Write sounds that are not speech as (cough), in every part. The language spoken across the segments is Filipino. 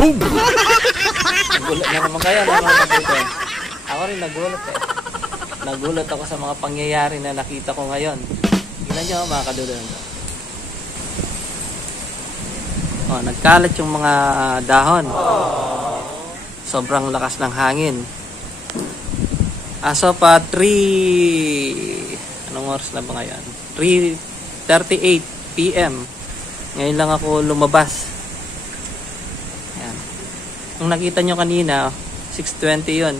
Nagulat na naman no, mga kadudan. Ako rin nagulat eh. Nagulat ako sa mga pangyayari na nakita ko ngayon. Tingnan nyo, mga kadudan. Oh, nagkalat yung mga dahon. Sobrang lakas ng hangin. Aso pa 3 Anong oras na ba ngayon? 3:38 PM. Ngayon lang ako lumabas. Kung nakita nyo kanina, 6.20 yun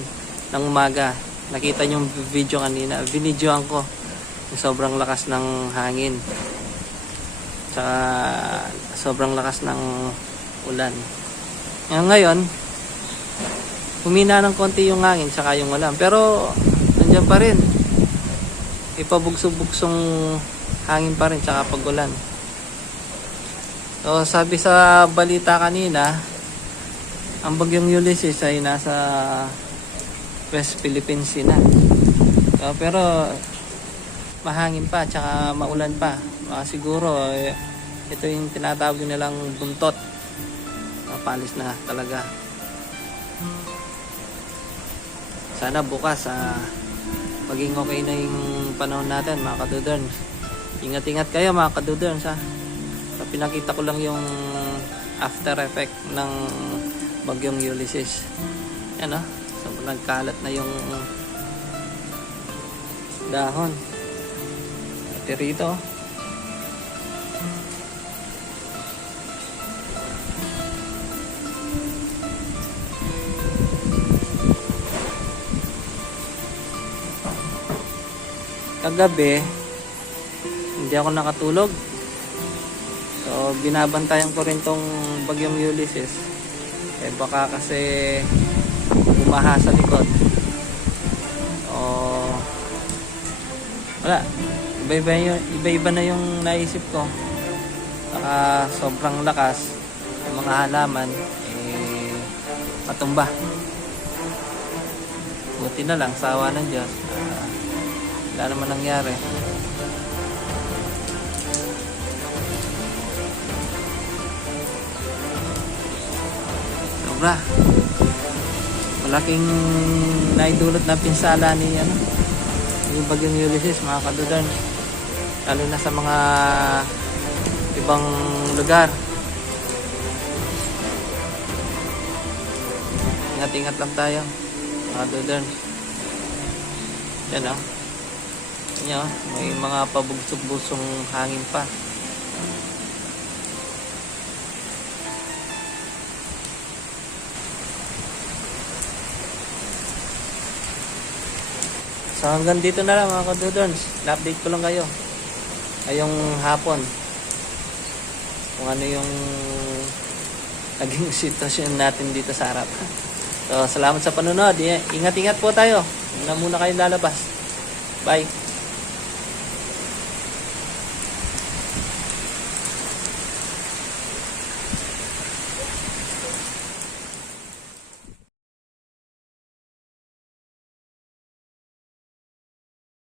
ng umaga. Nakita nyo video kanina. Binidyoan ko. Sobrang lakas ng hangin. Tsaka sobrang lakas ng ulan. Ngayon, humina ng konti yung hangin tsaka yung ulan. Pero nandiyan pa rin. Ipabugso-bugsong hangin pa rin tsaka pagulan. So sabi sa balita kanina, ang bagyong Ulysses ay nasa West Philippines Sea na. So, pero mahangin pa tsaka maulan pa. Baka siguro eh, ito yung tinatawag nilang buntot. Palis na talaga. Sana bukas ah, maging okay na yung panahon natin mga kaduderns. Ingat-ingat kayo mga kaduderns ha. So, pinakita ko lang yung after effect ng bagyong Ulysses. Yan ah. So, nagkalat na yung dahon. Pati rito. Kagabi, hindi ako nakatulog. So, binabantayan ko rin tong bagyong Ulysses. Eh, baka kasi bumaha sa likod. O, wala. Iba-iba, iba-iba na yung naisip ko. Baka sobrang lakas ng mga halaman, eh, matumba. Buti na lang, sawa ng Diyos. Ah, wala naman nangyari. Sobra. Malaking naidulot na pinsala ni ano, yung bagyong Ulysses, mga kadudan. Lalo na sa mga ibang lugar. Ingat-ingat lang tayo, mga kadudan. Yan o. Yan o, may mga pabugsog-busong hangin pa. So hanggang dito na lang mga kadudons. Na-update ko lang kayo. Ngayong hapon. Kung ano yung naging (laughs) sitwasyon natin dito sa harap. So salamat sa panunod. Ingat-ingat po tayo. Huwag na muna kayo lalabas. Bye.